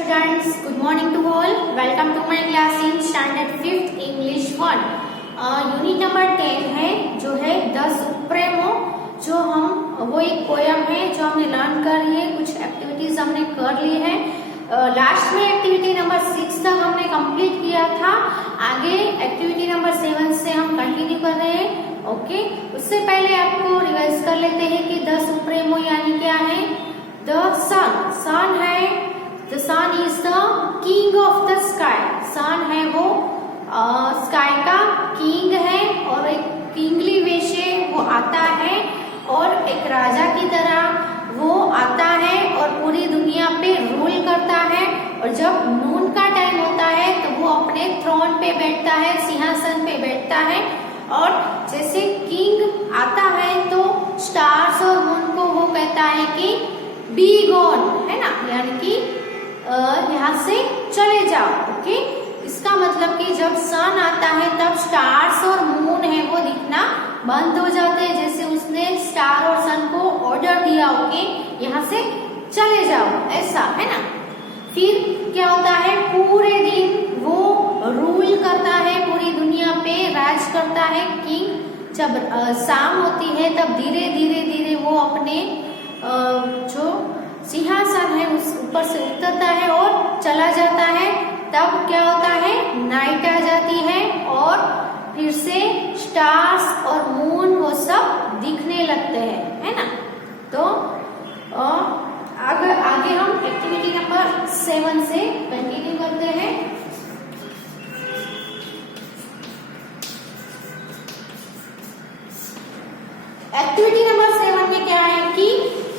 Students, good morning to all. Welcome to my class in Standard 5th English 1. Unit number 10 है जो है the सुप्रेमो। जो हम वो एक पोयम है जो हमने लर्न कर लिए, कुछ एक्टिविटीज हमने कर ली है। लास्ट में एक्टिविटी नंबर 6 तक हमने कंप्लीट किया था। आगे एक्टिविटी नंबर 7 से हम कंटिन्यू कर रहे हैं। ओके, उससे पहले आपको रिवाइज कर लेते हैं कि द सुप्रेमो यानी क्या है। द सन, सन है, the sun is the king of the sky. Sun है वो स्काई का किंग है और एक किंगली वे से वो आता है और एक राजा की तरह वो आता है और पूरी दुनिया पे रूल करता है। और जब नून का टाइम होता है तो वो अपने थ्रोन पे बैठता है, सिंहासन पे बैठता है। और जैसे किंग आता है तो स्टार्स और मून को वो कहता है कि बी गॉन, है ना, यानी कि यहाँ से चले जाओ। ओके, इसका मतलब कि जब सन आता है तब स्टार्स और मून है वो दिखना बंद हो जाते हैं। जैसे उसने स्टार और सन को ऑर्डर दिया, ओके, यहाँ से चले जाओ, ऐसा, है ना। फिर क्या होता है, पूरे दिन वो रूल करता है, पूरी दुनिया पे राज करता है किंग। जब शाम होती है तब धीरे धीरे धीरे वो अपने जो सिंहासन है उस ऊपर से उतरता है और चला जाता है। तब क्या होता है, नाइट आ जाती है और फिर से स्टार्स और मून वो सब दिखने लगते हैं, है ना। तो आगे हम एक्टिविटी नंबर 7 से कंटिन्यू करते हैं। एक्टिविटी नंबर 7 में क्या है कि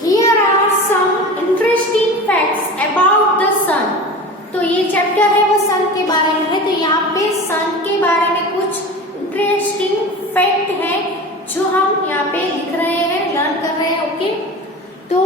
here are some interesting facts about the sun. तो ये चैप्टर है वो सन के बारे में है। तो यहाँ पे सन के बारे में कुछ इंटरेस्टिंग फैक्ट है जो हम यहाँ पे लिख रहे हैं, लर्न कर रहे हैं। ओके, तो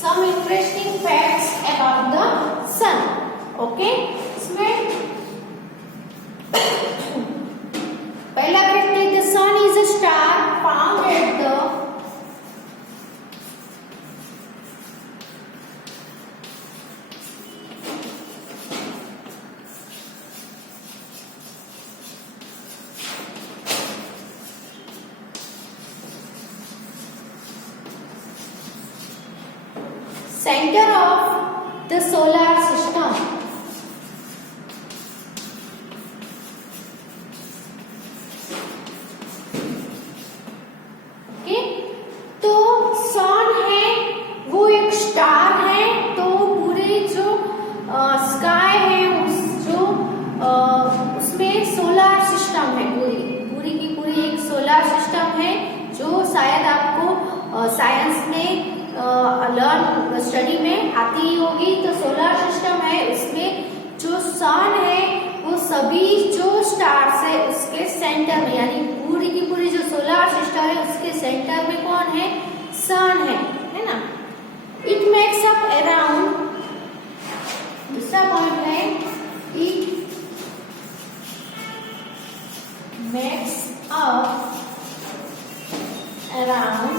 some interesting facts about the sun. Okay, इसमें पहला फैक्ट है the sun is a star found at the center of the solar system. Okay, तो सन है वो एक स्टार है। तो पूरे जो स्काई है उसमें सोलर सिस्टम है, पूरी की पूरी एक सोलर सिस्टम है जो शायद आपको साइंस में लर्न स्टडी में आती ही होगी। तो सोलर सिस्टम है, उसमें जो सन है वो सभी जो स्टार्स है उसके सेंटर में, यानी पूरी की पूरी जो सोलर सिस्टम है उसके सेंटर में कौन है, सन है ना। इट मेक्स अप अराउंड, दूसरा पॉइंट है, it makes up around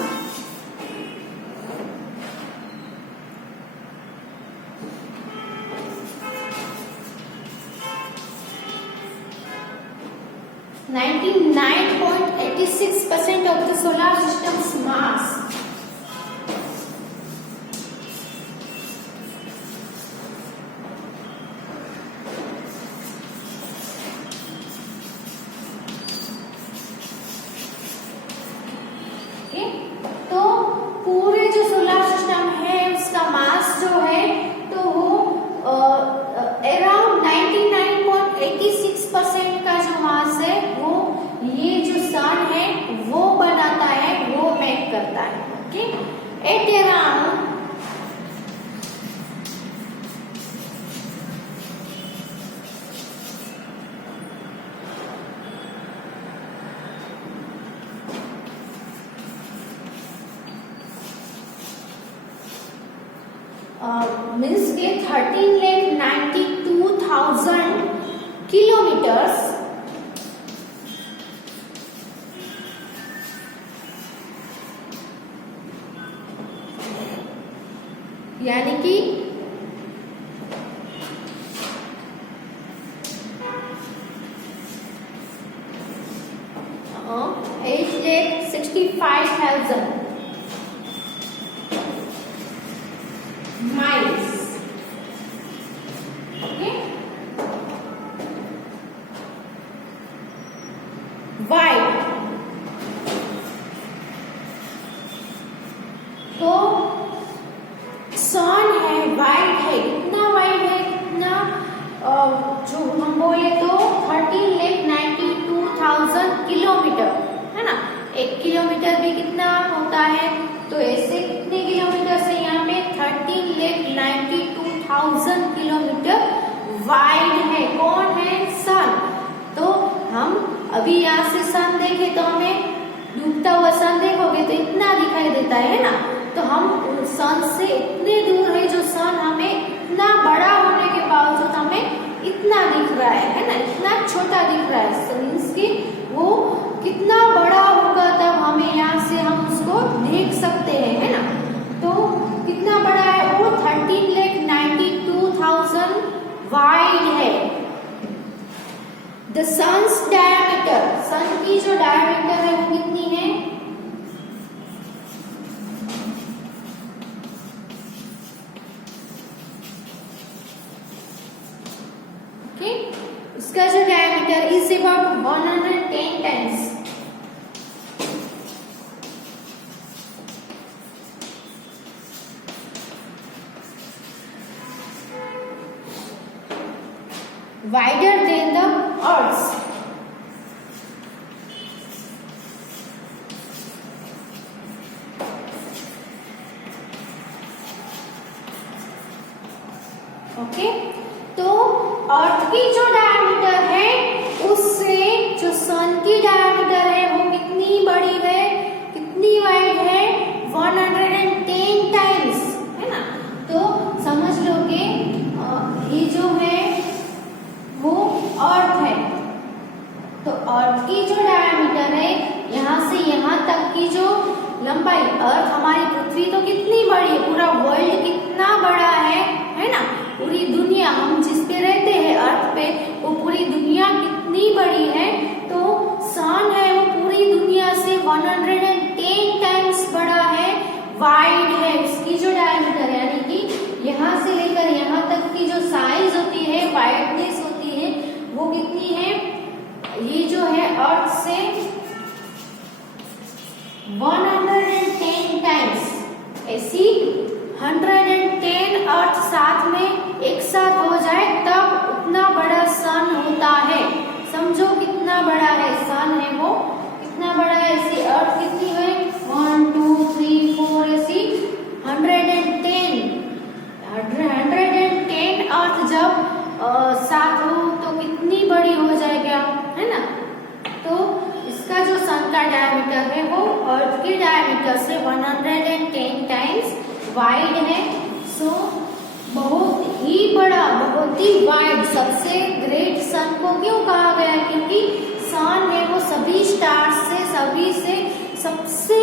99.86% of the solar system's mass. Okay? तो पूरे जो सोलर सिस्टम है उसका मास जो है तो वो अराउंड 99.86% का जो मास है वो ये जो सन है वो बनाता है, वो मेक करता है। ओके, एट अराउंड 99.86% मीन्स के 13,92,000 किलोमीटर्स यानी कि 8,65,000 miles. Okay. Wide. तो सन है, वाइड है, कितना वाइड है, कितना जो हम बोले तो 13,92,000 किलोमीटर है ना। 1 किलोमीटर भी कितना होता है, तो ऐसे कितने किलोमीटर से यहाँ पे 13,92,000 किलोमीटर वाइड है। कौन है? सन। तो हम अभी यहाँ से सन देखे तो हमें डूबता हुआ सन देखोगे तो इतना दिखाई देता है ना। तो हम सन से इतने दूर है, जो सन हमें इतना बड़ा होने के बावजूद हमें इतना दिख रहा है ना, इतना छोटा दिख रहा है। मीन्स कि वो कितना बड़ा होगा तब हमें यहाँ से हम उसको देख सकते हैं, है ना। तो कितना बड़ा है वो? 13,92,000 वाइड है। द सन्स डायमीटर, सन की जो डायमीटर है वो कितनी है? उसका जो diameter is about 110 times. wider than the Earth's. Okay, तो अर्थ की जो डायमीटर है उससे जो सन की डायमीटर है वो कितनी बड़ी है, कितनी वाइड है? 110 टाइम्स, है ना। तो समझ लो कि ये जो है वो अर्थ है। तो अर्थ की जो डायमीटर है यहाँ से यहाँ तक की जो लंबाई, अर्थ हमारी पृथ्वी तो कितनी बड़ी है, पूरा वर्ल्ड कितना बड़ा है ना। पूरी दुनिया हम जिस पे रहते हैं अर्थ पे, वो पूरी दुनिया कितनी बड़ी है। तो सन है वो पूरी दुनिया से 110 टाइम्स बड़ा है, वाइड है उसकी जो डायमीटर, यानी कि यहाँ से लेकर यहाँ तक की जो साइज होती है, वाइडनेस होती है, वो कितनी है? ये जो है अर्थ से 110 टाइम्स। ऐसी 110 अर्थ साथ में एक साथ हो जाए तब उतना बड़ा सन होता है। समझो कितना बड़ा है सन है वो, कितना बड़ा है। ऐसी अर्थ कितनी है? 1 2 3 4 ऐसी 110 अर्थ जब साथ हो तो कितनी बड़ी हो जाएगा, है ना। तो इसका जो सन का डायमीटर है वो अर्थ के डायमीटर से 110 टाइम्स वाइड है। सो बहुत ही बड़ा, बहुत ही वाइड, सबसे ग्रेट सन को क्यों कहा गया? क्योंकि सन है वो सभी स्टार्स से, सभी से सबसे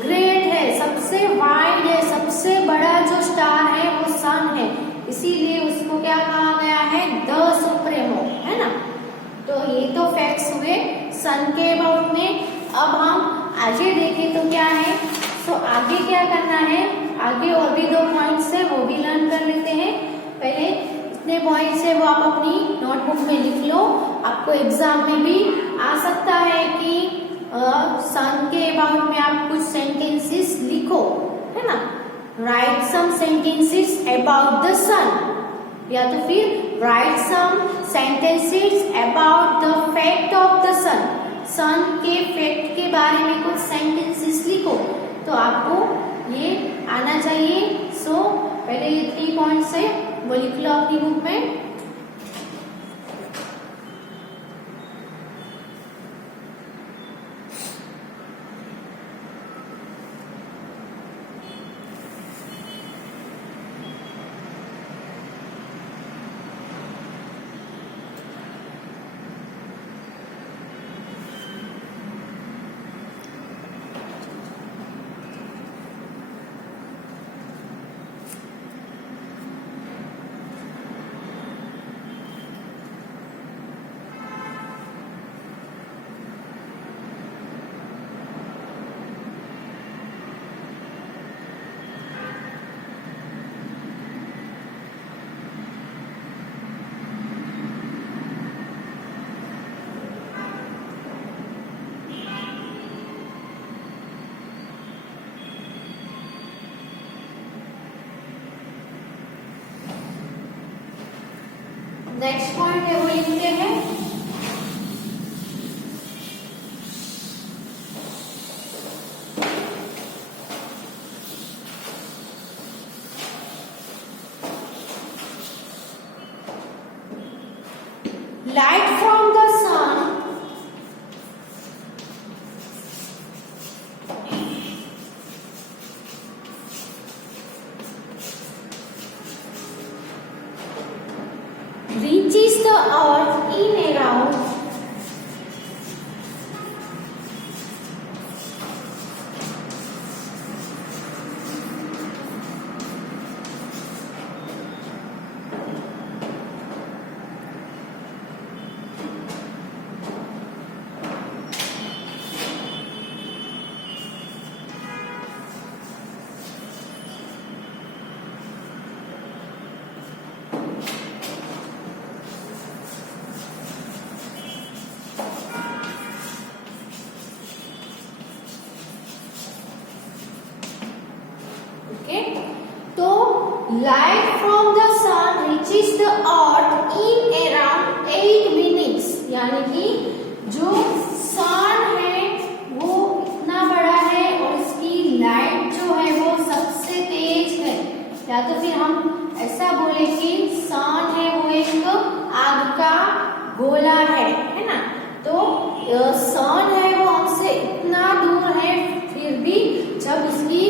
ग्रेट है, सबसे वाइड है, सबसे बड़ा जो स्टार है वो सन है। इसीलिए उसको क्या कहा गया है? द सुप्रीमो, है ना। तो ये तो फैक्ट्स हुए सन के अबाउट में। अब हम आगे देखें तो क्या है। तो आगे क्या करना है, आगे और भी 2 पॉइंट्स है वो भी लर्न कर लेते हैं। पहले इतने पॉइंट्स है वो आप अपनी नोटबुक में लिख लो, आपको एग्जाम में भी आ सकता है कि सन के अबाउट में आप कुछ सेंटेंसेस लिखो, है ना। Write some sentences about the sun, या तो फिर write some sentences about the fact of the sun. Sun के फैक्ट के बारे में कुछ सेंटेंसेस लिखो, तो आपको ये आना चाहिए। सो पहले ये 3 पॉइंट्स है वो लिख लो अपनी बुक में। नेक्स्ट पॉइंट है वो लिखते हैं light from the sun reaches the earth in around 8 तो light from the sun reaches the earth in around 8 minutes यानी कि जो सन है वो इतना बड़ा है और इसकी लाइट जो है वो सबसे तेज है। या तो फिर हम ऐसा बोले कि सन है वो एक आग का गोला है ना। तो सन है वो हमसे इतना दूर है, फिर भी जब इसकी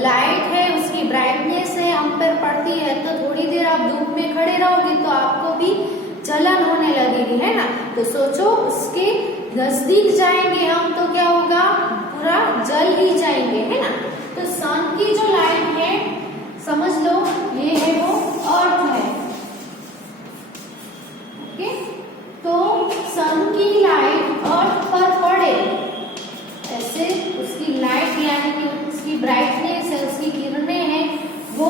लाइट है, उसकी ब्राइटनेस है हम पर पड़ती है तो थोड़ी देर आप धूप में खड़े रहोगे तो आपको भी जलन होने लगेगी, है ना। तो सोचो उसके नजदीक जाएंगे हम तो क्या होगा, पूरा जल ही जाएंगे, है ना। तो सन की जो लाइट है समझ लो ये है वो अर्थ है। ओके, तो सन की लाइट अर्थ पर पड़े, ऐसे उसकी लाइट यानी कि उसकी ब्राइटनेस है, उसकी किरणें हैं, वो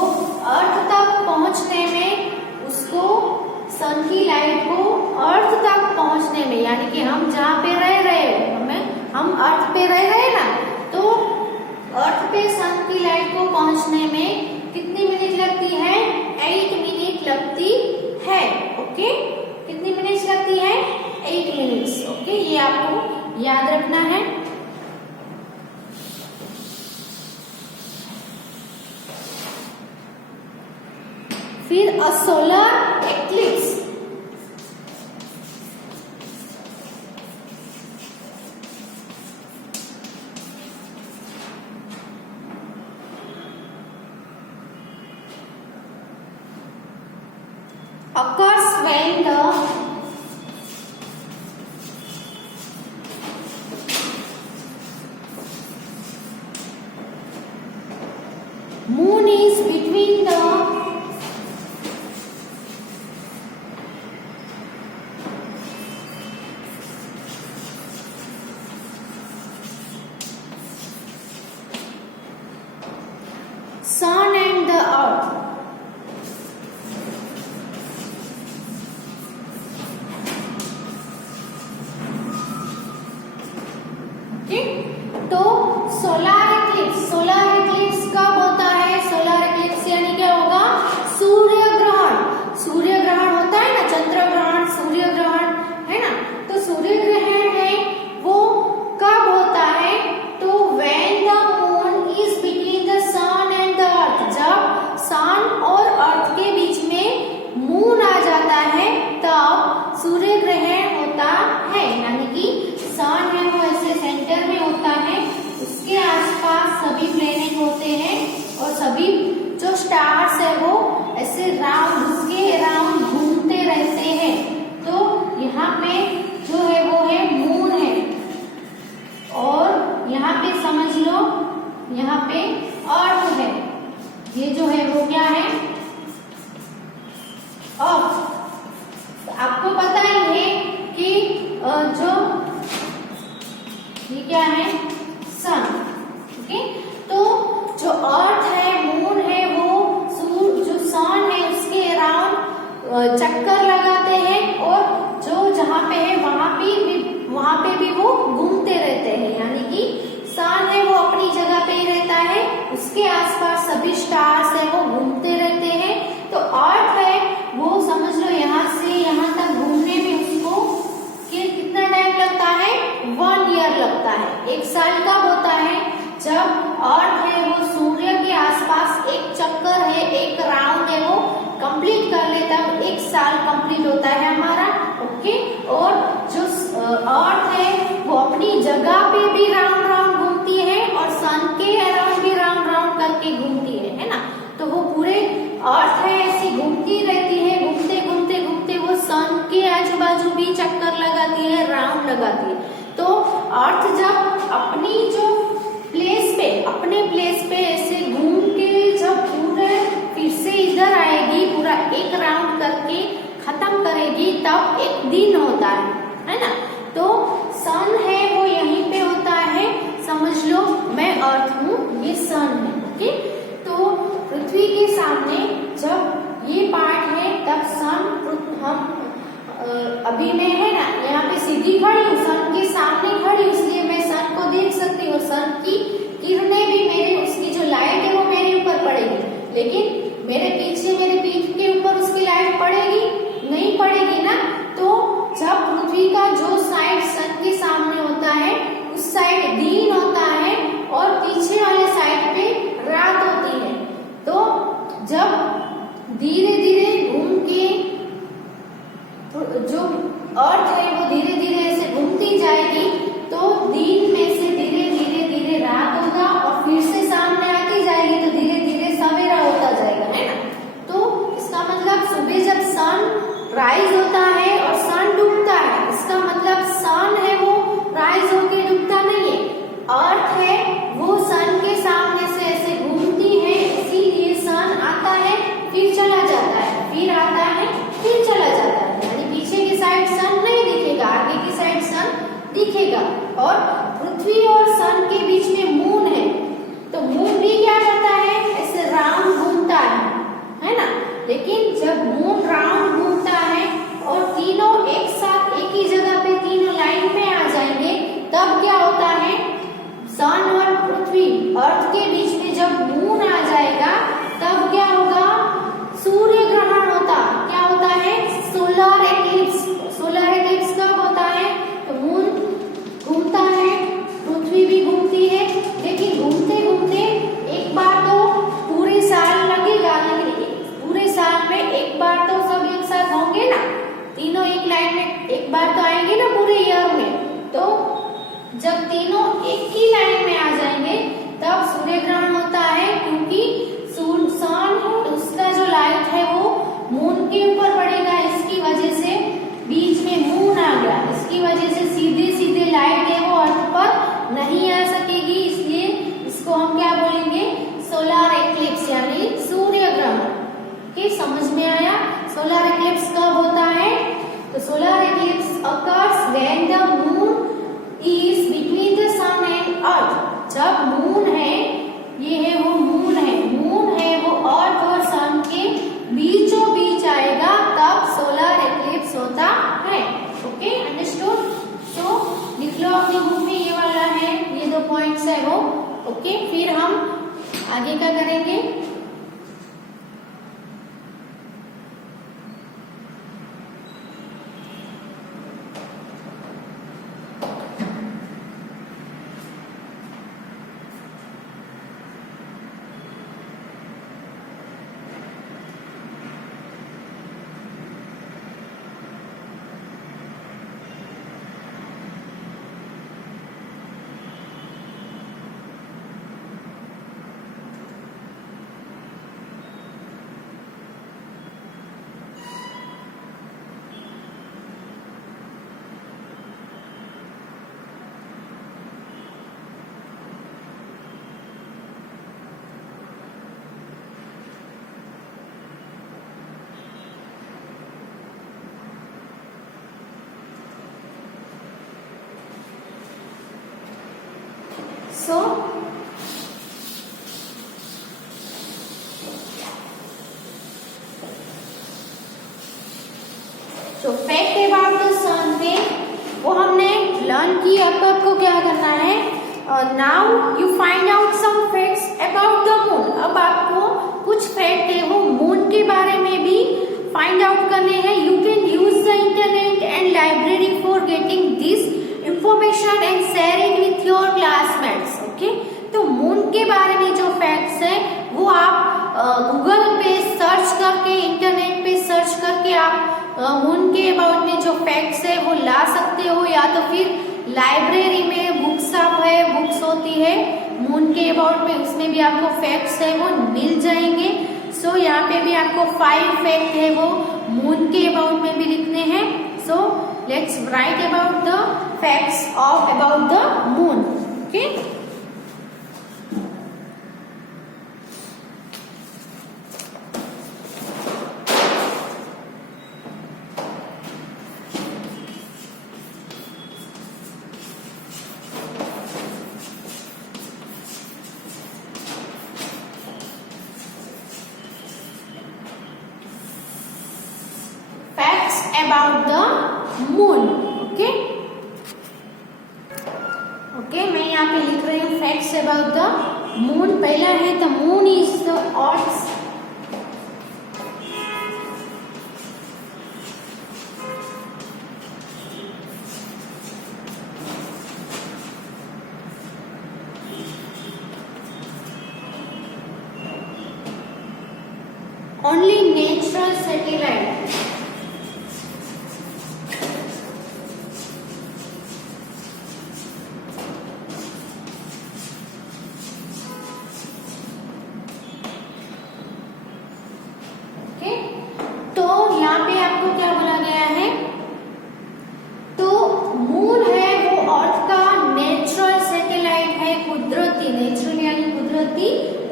अर्थ तक पहुंचने में, उसको सन की लाइट को अर्थ तक पहुंचने में, यानी कि हम जहाँ पे रह रहे हम अर्थ पे रह रहे ना, तो अर्थ पे सन की लाइट को पहुंचने में कितनी मिनट लगती है, 8 मिनट लगती है। ओके, कितनी मिनट लगती है, 8 मिनट्स। ओके, ये आपको याद रखना है। फिर अ solar eclipse, occurs when the moon is between the sun and the earth। तो सोलर एक्लिप्स कब होता है, सोलर एक्लिप्स यानी क्या होगा, सूर्य ग्रहण। सूर्य ग्रहण होता है ना, चंद्र ग्रहण, सूर्य ग्रहण, है ना। तो सूर्य ग्रहण है वो कब होता है, तो when the moon is between the sun and the earth, जब सन और अर्थ के बीच में मून आ जाता है तब सूर्य ग्रहण होता है। यानी कि सन है वो ऐसे सेंटर में होता है, उसके आसपास सभी प्लेनेट होते हैं और सभी जो स्टार्स है वो ऐसे राउंड, उसके राउंड घूमते रहते हैं। तो यहाँ पे जो है वो है मून है, और यहाँ पे समझ लो यहाँ पे अर्थ है। ये जो है वो क्या है, अर्थ। आपको पता ही है कि जो ये क्या है, सन। ओके, तो जो अर्थ है, मून है, वो जो सन है उसके अराउंड चक्कर लगाते हैं, और जो जहाँ पे है वहां पे भी वो घूमते रहते हैं। यानी कि सन है वो अपनी जगह पे ही रहता है, उसके आसपास सभी स्टार्स है वो घूमते रहते हैं। तो अर्थ है वो समझ लो यहाँ से से यहाँ तक घूमने में उसको कितना टाइम लगता है? 1 ईयर लगता है। 1 साल कब होता है? जब अर्थ है वो सूर्य के आसपास एक चक्कर है, एक राउंड है वो कंप्लीट कर ले, तब 1 साल कंप्लीट होता है हमारा। ओके, और जो अर्थ है वो अपनी जगह पे भी राउंड राउंड घूमती है और सन के अराउंड भी राउंड राउंड करके घूमती है ना। तो वो पूरे अर्थ है ऐसी घूमती रहती है, घूमते घूमते घूमते वो सन के आजू बाजू भी चक्कर लगाती है, राउंड लगाती है। तो अर्थ जब अपनी जो अपने प्लेस पे ऐसे घूम के जब पूरे फिर से इधर आएगी, पूरा एक राउंड करके खत्म करेगी, तब एक दिन होता है ना। तो सन है वो यहीं पे होता है, समझ लो मैं अर्थ हूँ, ये सन है। ओके, तो पृथ्वी के सामने जब ये पार्ट है तब सन, हम अभी मैं है ना यहाँ पे सीधी खड़ी हूँ, सन के सामने खड़ी, इसलिए मैं सन को देख सकती हूँ। सन की किरणें भी मेरे, उसकी जो लाइट है वो मेरे ऊपर पड़ेगी, लेकिन मेरे पीछे, मेरे पीठ के ऊपर उसकी लाइट पड़ेगी? नहीं पड़ेगी ना। तो जब पृथ्वी का जो साइड सन के सामने होता है उस साइड दिन होता है और पीछे वाले साइड पे रात होती है। तो जब धीरे धीरे घूम के जो अर्थ है वो धीरे धीरे ऐसे घूमती जाएगी, तो दिन में से धीरे धीरे धीरे रात होगा और फिर से सामने आती जाएगी, तो धीरे धीरे सवेरा होता जाएगा, है ना। तो इसका मतलब सुबह जब सन राइज होता है और सन डूबता है, इसका मतलब सन है वो राइज होके डूबता नहीं है, अर्थ है वो सन के सामने से ऐसे घूमती है, इसीलिए सन आता है फिर चला जाता है, फिर आता है फिर चला जाता है। पीछे की साइड सन नहीं दिखेगा, आगे की साइड सन दिखेगा। और पृथ्वी और सन के बीच में मून है, तो मून भी क्या करता है? ऐसे राउंड घूमता है ना। लेकिन जब मून राउंड घूमता है और तीनों एक साथ एक ही जगह पे तीनों लाइन में आ जाएंगे, तब क्या होता है? सन और पृथ्वी, अर्थ के बीच में जब मून आ जाएगा तब क्या होगा? सूर्य ग्रहण होता। क्या होता है? Solar eclipse. सोलर एक्लिप्स कब होता है? तो मून घूमता है, पृथ्वी भी घूमती है, लेकिन घूमते घूमते एक बार तो पूरे साल लगेगा, लेकिन पूरे साल में एक बार तो सब एक साथ होंगे ना, तीनों एक लाइन में एक बार तो आएंगे ना पूरे ईयर में। तो जब तीनों एक ही लाइन में आ जाएंगे तब सूर्य ग्रहण होता है, क्योंकि सन उसका जो लाइट है वो मून के ऊपर पड़ेगा, इसकी वजह से बीच में मून आ गया, इसकी वजह से सीधे सीधे लाइट है वो अर्थ पर नहीं आ सकेगी, इसलिए इसको हम क्या बोलेंगे? सोलर एक्लिप्स यानी सूर्य ग्रहण। के समझ में आया? सोलर एक्लिप्स कब होता है? तो solar eclipse occurs when the moon is between the sun and earth। जब मून है, ये है वो मून है, मून है वो अर्थ और सन के बीचों बीच आएगा, तब सोलर एक्लिप्स होता है। Okay, understood? तो लिख लो अपनी बुक में, ये वाला है, ये 2 पॉइंट्स है वो। ओके, फिर हम आगे क्या करेंगे? So जो फैक्ट अबाउट द सन थे वो हमने लर्न की। अब आपको क्या करना है? Now you find out some facts about the moon. अब आपको कुछ फैक्ट है वो मून के बारे में भी फाइंड आउट करने हैं। You can use the internet and library for getting this information and share it with your classmates. Okay, तो मून के बारे में जो फैक्ट्स है वो आप गूगल पे सर्च करके, इंटरनेट पे सर्च करके आप मून के अबाउट में जो फैक्ट्स है वो ला सकते हो, या तो फिर लाइब्रेरी में बुक्स है, बुक्स होती है मून के अबाउट में, उसमें भी आपको फैक्ट्स है वो मिल जाएंगे। सो यहाँ पे भी आपको 5 फैक्ट है वो मून के अबाउट में भी लिखने हैं। So let's write about the facts of about the moon. Okay, about the moon। Okay okay, मैं यहाँ पे लिख रही हूँ फैक्ट्स अबाउट द मून। पहला है the moon is the earth only natural satellite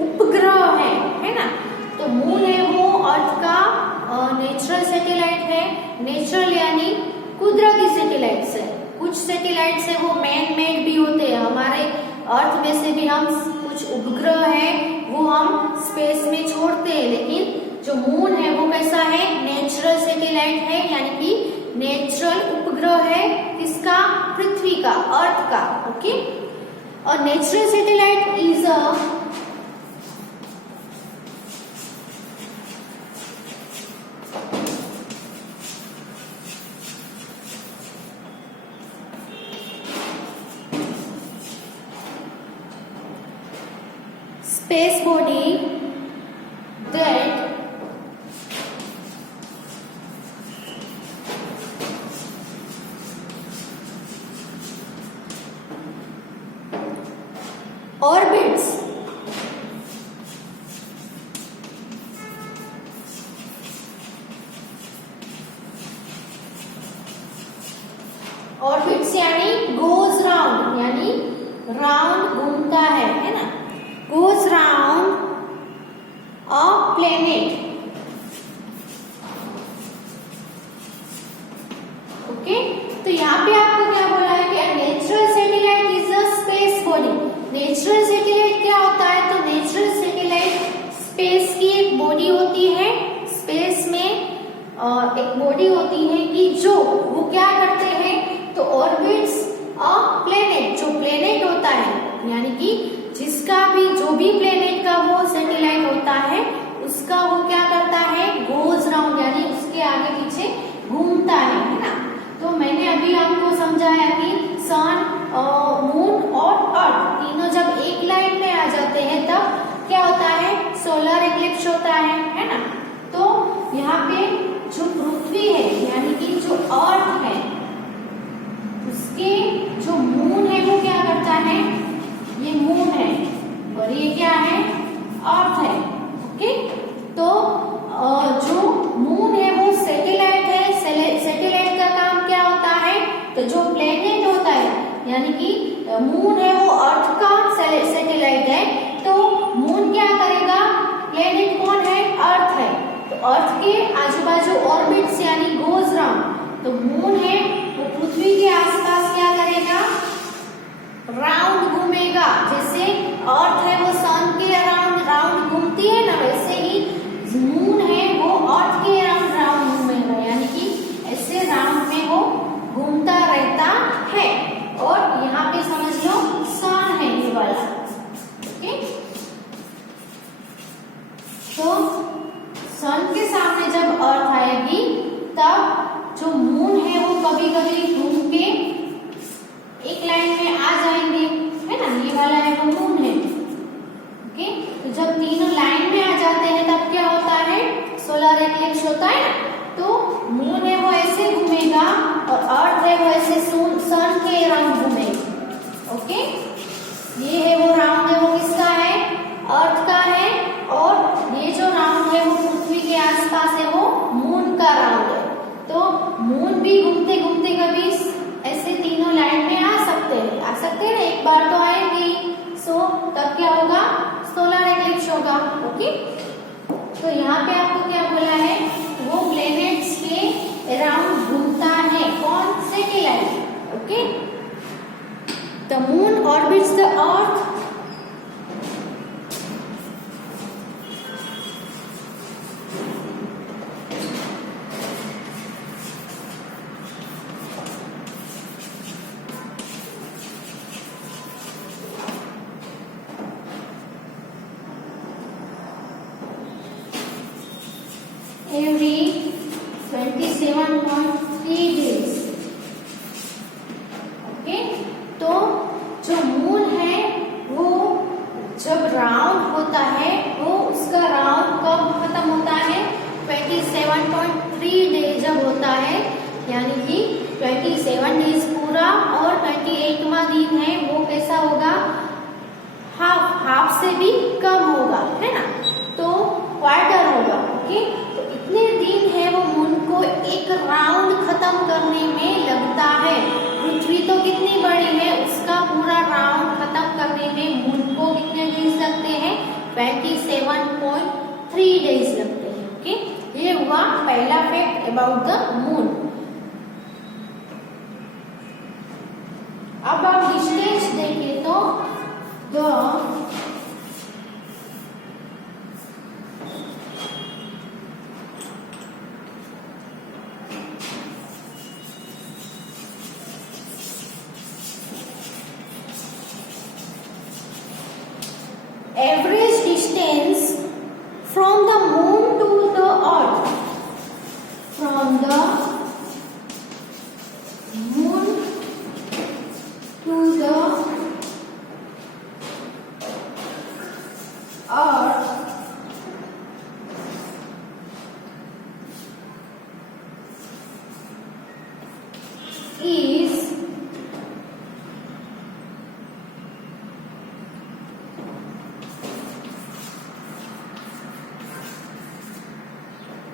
उपग्रह है ना। तो मून है वो अर्थ का नेचुरल सैटेलाइट है। नेचुरल यानी कुदरती सैटेलाइट्स है। कुछ सैटेलाइट्स है वो मैन मेड भी होते हैं। हमारे अर्थ में से भी हम कुछ उपग्रह है वो हम स्पेस में छोड़ते हैं, लेकिन जो मून है वो कैसा है, नेचुरल सैटेलाइट है, यानी कि नेचुरल उपग्रह है किसका, पृथ्वी का, अर्थ का। ओके, और natural satellite is a space body that orbits यानी goes round, यानी राउंड घूमता है ना, goes round a planet। Okay, तो यहाँ पे आपको क्या बोला है कि natural satellite is a space body. Natural satellite क्या होता है, तो नेचुरल सैटेलाइट स्पेस की एक बॉडी होती है। स्पेस में एक बॉडी होती है कि जो वो क्या करते हैं, तो ऑर्बिट्स अ प्लेनेट। जो प्लेनेट होता है यानी कि जिसका भी जो भी प्लेनेट का वो सैटेलाइट होता है उसका वो क्या करता है, गोज राउंड, यानी उसके आगे पीछे घूमता है ना। तो मैंने अभी आपको समझाया कि सन, मून और अर्थ तीनों जब एक लाइन में आ जाते हैं तब क्या होता है, सोलर इक्लिप्स होता है ना। तो यहाँ पे जो पृथ्वी है यानी कि जो अर्थ है उसके जो मून है वो क्या करता है, ये मून है और ये क्या है, अर्थ है। ओके, तो जो मून है वो सैटेलाइट है। सैटेलाइट का काम क्या होता है, तो जो प्लेनेट होता है यानी कि मून है वो अर्थ का सैटेलाइट है, तो मून क्या करेगा, प्लेनेट कौन है, अर्थ है, तो अर्थ के आजू बाजू ऑर्बिट्स यानी गोज राउंड। तो मून है वो पृथ्वी के आसपास क्या करेगा, राउंड घूमेगा। जैसे अर्थ है वो सन के अराउंड राउंड घूमती है ना, वैसे ही मून है वो अर्थ के अराउंड राउंड घूमेगा, यानी कि ऐसे राउंड में वो घूमता रहता है। और यहाँ पे समझ लो सन है ये वाला। ओके, तो सन के सामने में जब अर्थ आएगी तब जो मून है वो कभी कभी घूम के एक लाइन में आ जाएंगे, है ना, ये वाला है वो मून है। ओके, तो जब तीनों लाइन में आ जाते हैं तब क्या होता है, सोलर एक्लिप्स होता है ना। तो मून है वो ऐसे घूमेगा और अर्थ है वो ऐसे सन के अराउंड घूमेगा। ओके, ये है वो राउंड है वो किसका है, अर्थ का है, और ये जो राउंड है वो पृथ्वी के आसपास है वो मून का राउंड है। तो मून भी घूमते घूमते कभी ऐसे तीनों लाइन में आ सकते हैं ना, एक बार तो आएंगी। सो तब क्या होगा, सोलर एक्लिप्स होगा। ओके, तो यहाँ पे आपको क्या बोला है, वो प्लैनेट्स के अराउंड घूमता है, कौन, satellite. Okay, the moon orbits the earth every 27.3 days। Okay, तो जो मून है वो जब राउंड होता है वो उसका राउंड कब खत्म होता है, 27.3 डेज जब होता है, यानी कि 27 डेज पूरा, और 28वां दिन है वो कैसा होगा, हाफ से भी कम होगा, है ना, तो क्वार्टर होगा। ओके, तो इतने दिन है वो मून को एक राउंड खत्म करने में लगता है। पृथ्वी तो कितनी बड़ी है, उसका पूरा राउंड खत्म करने में मून को कितने डेज लगते हैं, 27.3 डेज लगते हैं। ओके, ये हुआ पहला फैक्ट अबाउट द मून। अब आप डिस्टेंस देखें तो average distance from the moon to the earth, from the moon to the earth is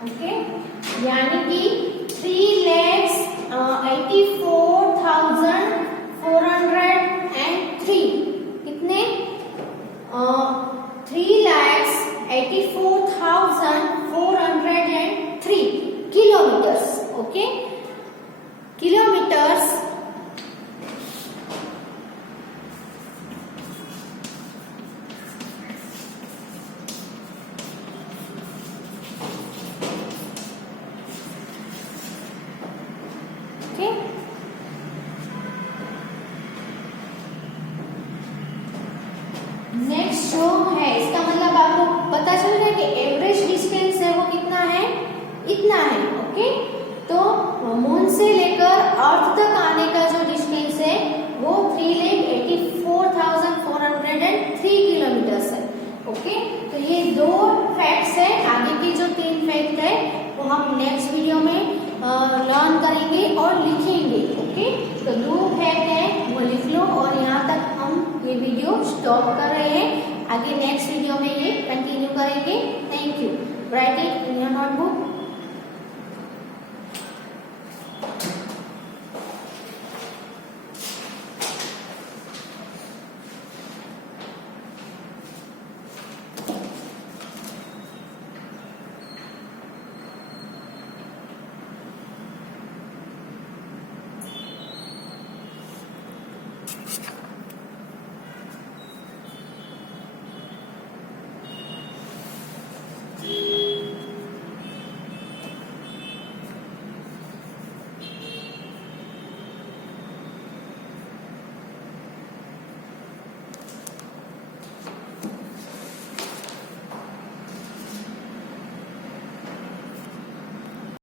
okay, यानी कि 3,84,403, कितने, 3,84,403 किलोमीटर्स। ओके, किलोमीटर्स नेक्स्ट जो है, इसका मतलब आपको पता चल रहा है कि एवरेज डिस्टेंस है वो कितना है, इतना है। ओके, तो मून से लेकर अर्थ तक आने का जो डिस्टेंस है वो 3,84,403 किलोमीटर्स है। ओके, तो ये दो फैक्ट्स है, आगे की जो 3 फैक्ट है वो हम नेक्स्ट वीडियो में लर्न करेंगे और लिखेंगे। ओके, तो 2 फैक्ट है वो लिख लो, और यहाँ तक हम ये वीडियो स्टॉप कर रहे हैं, आगे नेक्स्ट वीडियो में ये कंटिन्यू करेंगे। Thank you. Right it in your notebook.